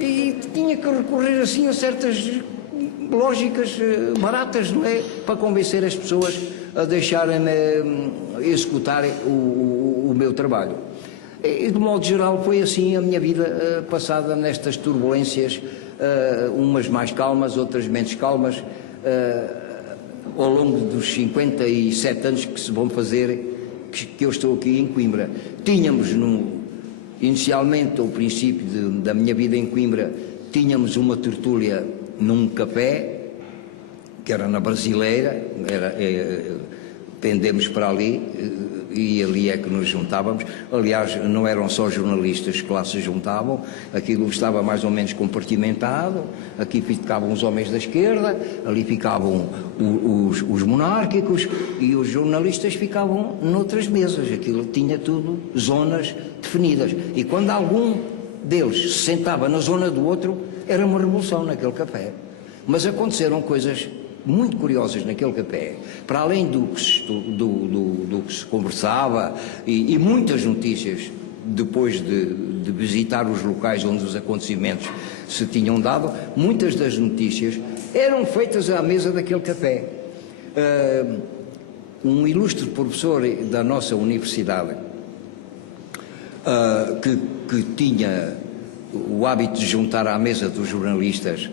e tinha que recorrer assim a certas lógicas baratas, não é? Para convencer as pessoas a deixarem-me executar o meu trabalho. E, de modo geral, foi assim a minha vida passada nestas turbulências, umas mais calmas, outras menos calmas, ao longo dos 57 anos que se vão fazer, que eu estou aqui em Coimbra. Tínhamos, inicialmente, ao princípio da minha vida em Coimbra, tínhamos uma tertúlia num café, que era na Brasileira, pendemos para ali, e ali é que nos juntávamos. Aliás, não eram só jornalistas que lá se juntavam, aquilo estava mais ou menos compartimentado, aqui ficavam os homens da esquerda, ali ficavam os monárquicos, e os jornalistas ficavam noutras mesas, aquilo tinha tudo zonas definidas, e quando algum deles se sentava na zona do outro, era uma revolução naquele café. Mas aconteceram coisas muito curiosas naquele café, para além do que se conversava, e muitas notícias depois de visitar os locais onde os acontecimentos se tinham dado, muitas das notícias eram feitas à mesa daquele café. Um ilustre professor da nossa universidade, que tinha o hábito de juntar à mesa dos jornalistas,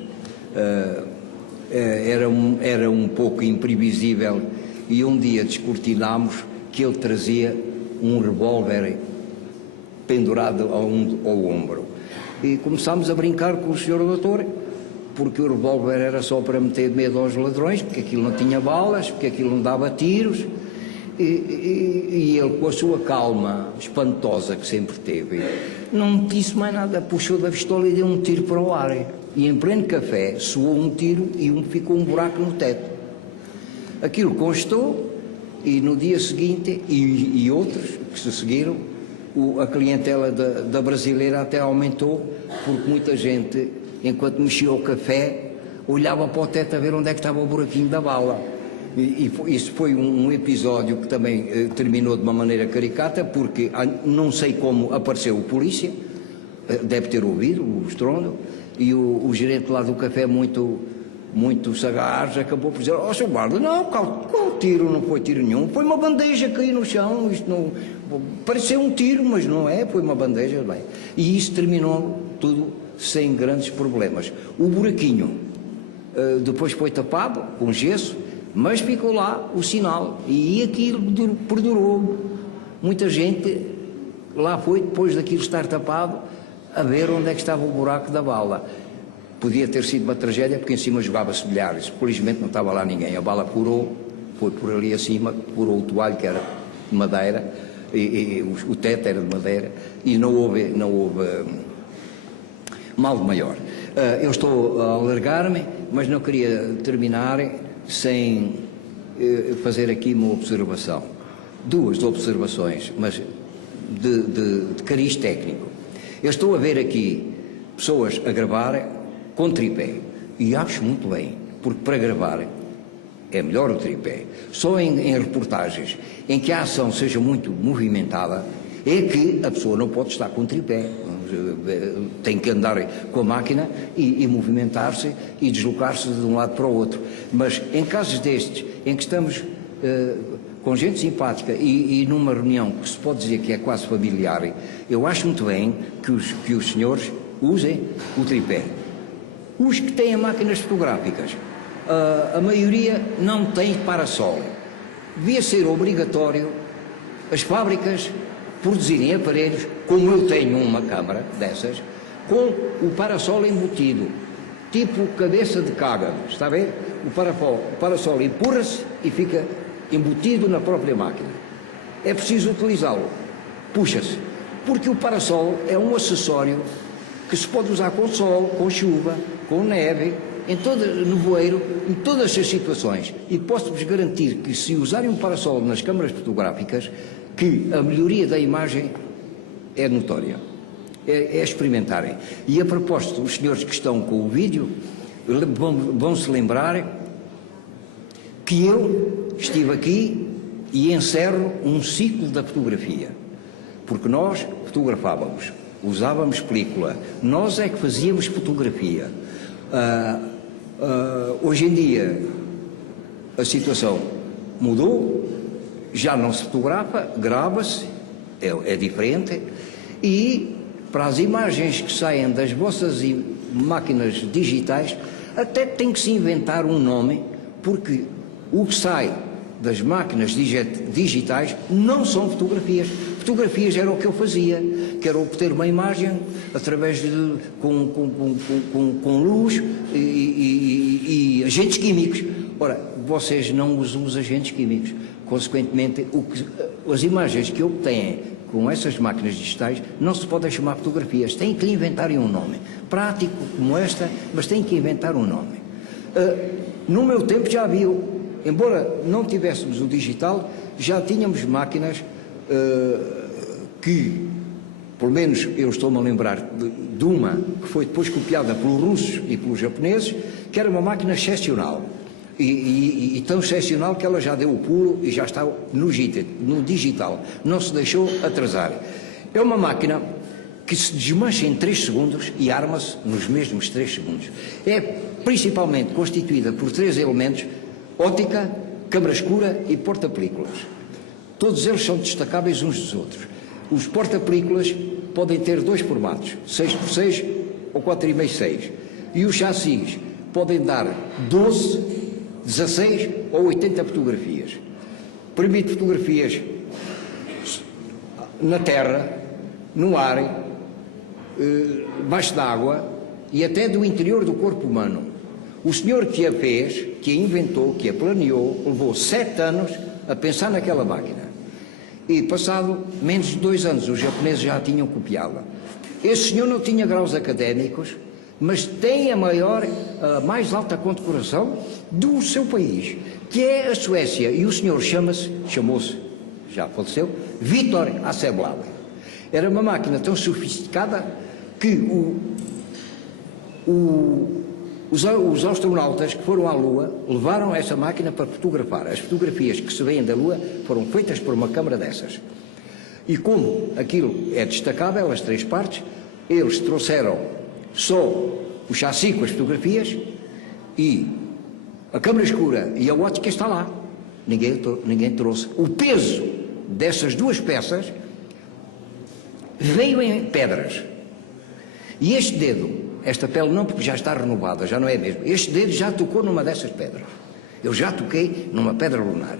era um pouco imprevisível, e um dia descortinámos que ele trazia um revólver pendurado ao ombro, e começámos a brincar com o senhor doutor, porque o revólver era só para meter medo aos ladrões, porque aquilo não tinha balas, porque aquilo não dava tiros, e ele, com a sua calma espantosa que sempre teve, não disse mais nada, puxou da pistola e deu um tiro para o ar, e em pleno café soou um tiro e ficou um buraco no teto. Aquilo constou, e no dia seguinte, e outros que se seguiram, a clientela da Brasileira até aumentou, porque muita gente, enquanto mexia o café, olhava para o teto a ver onde é que estava o buraquinho da bala. Isso foi um episódio que também terminou de uma maneira caricata, porque não sei como apareceu o polícia, deve ter ouvido o estrondo, e o gerente lá do café, muito sagaz, acabou por dizer: ó, seu guarda, não, qual tiro? Não foi tiro nenhum, foi uma bandeja cair no chão, isto não... pareceu um tiro, mas não é, foi uma bandeja, bem. E isso terminou tudo sem grandes problemas. O buraquinho depois foi tapado com gesso, mas ficou lá o sinal, e aquilo perdurou. Muita gente lá foi, depois daquilo estar tapado, a ver onde é que estava o buraco da bala. Podia ter sido uma tragédia, porque em cima jogava-se bilhares, felizmente não estava lá ninguém. A bala curou, foi por ali acima, curou o toalho, que era de madeira, e o teto era de madeira, e não houve mal de maior. Eu estou a alargar-me, mas não queria terminar sem fazer aqui uma observação. Duas observações, mas de cariz técnico. Eu estou a ver aqui pessoas a gravar com tripé, e acho muito bem, porque para gravar é melhor o tripé. Só em reportagens em que a ação seja muito movimentada é que a pessoa não pode estar com tripé, tem que andar com a máquina e movimentar-se e deslocar-se de um lado para o outro. Mas em casos destes, em que estamos com gente simpática e numa reunião que se pode dizer que é quase familiar, eu acho muito bem que os senhores usem o tripé. Os que têm máquinas fotográficas, a maioria não tem parasol. Devia ser obrigatório as fábricas produzirem aparelhos, como eu tenho uma câmara dessas, com o parasol embutido, tipo cabeça de cágado, está a ver? O parasol empurra-se e fica embutido na própria máquina. É preciso utilizá-lo, puxa-se, porque o parasol é um acessório que se pode usar com sol, com chuva, com neve, nevoeiro, em todas as situações. E posso-vos garantir que, se usarem um parasol nas câmaras fotográficas, que a melhoria da imagem é notória. É experimentarem. E a propósito, os senhores que estão com o vídeo vão se lembrar que eu estive aqui e encerro um ciclo da fotografia, porque nós fotografávamos usávamos película, nós é que fazíamos fotografia. Hoje em dia a situação mudou, já não se fotografa, grava-se, é diferente, e para as imagens que saem das vossas máquinas digitais até tem que se inventar um nome, porque o que sai das máquinas digitais não são fotografias. Fotografias era o que eu fazia, que era obter uma imagem através de com luz e agentes químicos. Ora, vocês não usam os agentes químicos. Consequentemente, as imagens que obtêm com essas máquinas digitais não se podem chamar fotografias. Têm que lhe inventarem um nome. Prático como esta, mas têm que inventar um nome. No meu tempo já havia, embora não tivéssemos o digital, já tínhamos máquinas que, pelo menos eu estou-me a lembrar de uma que foi depois copiada pelos russos e pelos japoneses, que era uma máquina excepcional. E tão excepcional que ela já deu o pulo e já está no digital. Não se deixou atrasar. É uma máquina que se desmancha em 3 segundos e arma-se nos mesmos 3 segundos. É principalmente constituída por 3 elementos: óptica, câmara escura e porta-películas. Todos eles são destacáveis uns dos outros. Os porta-películas podem ter 2 formatos, 6x6 ou 4,5x6. E os chassis podem dar 12, 16 ou 80 fotografias. Permite fotografias na terra, no ar, debaixo d'água e até do interior do corpo humano. O senhor que a fez, que a inventou, que a planeou, levou 7 anos a pensar naquela máquina. E passado menos de 2 anos, os japoneses já a tinham copiado. Esse senhor não tinha graus académicos, mas tem a mais alta condecoração do seu país, que é a Suécia. E o senhor chamou-se, já faleceu, Victor Hasselblad. Era uma máquina tão sofisticada que os astronautas que foram à Lua levaram essa máquina para fotografar. As fotografias que se veem da Lua foram feitas por uma câmara dessas. E como aquilo é destacável, as 3 partes, eles trouxeram só o chassi com as fotografias e a câmara escura e a óptica está lá. Ninguém trouxe. O peso dessas 2 peças veio em pedras. E este dedo, esta pele não, porque já está renovada, já não é mesmo. Este dedo já tocou numa dessas pedras. Eu já toquei numa pedra lunar.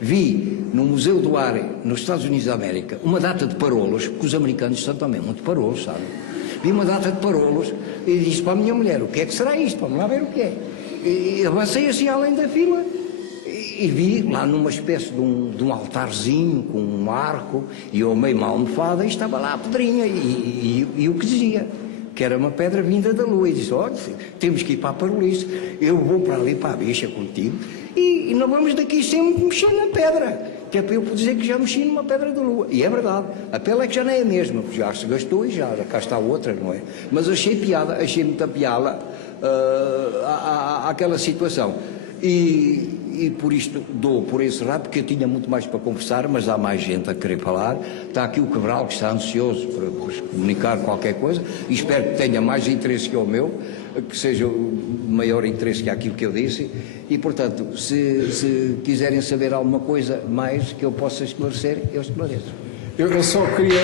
Vi no Museu do Ar, nos Estados Unidos da América, uma data de parolos, porque os americanos são também muito parolos, sabe? Vi uma data de parolos e disse para a minha mulher: o que é que será isto? Vamos lá ver o que é. E avancei assim além da fila e vi lá numa espécie de um altarzinho com um arco e eu meio uma almofada e estava lá a pedrinha e o que dizia? Que era uma pedra vinda da Lua. E disse: olha, temos que ir para a parolice, eu vou para ali para a bicha contigo e não vamos daqui sempre mexer na pedra, que é para eu dizer que já mexi numa pedra da Lua. E é verdade, a pele é que já não é a mesma, porque já se gastou e já cá está outra, não é? Mas achei muita piada àquela situação. E por isto dou por encerrado, porque eu tinha muito mais para conversar, mas há mais gente a querer falar. Está aqui o Cabral, que está ansioso para comunicar qualquer coisa, e espero que tenha mais interesse que o meu, que seja o maior interesse que aquilo que eu disse, e portanto, se quiserem saber alguma coisa mais que eu possa esclarecer, eu esclareço. Eu só queria...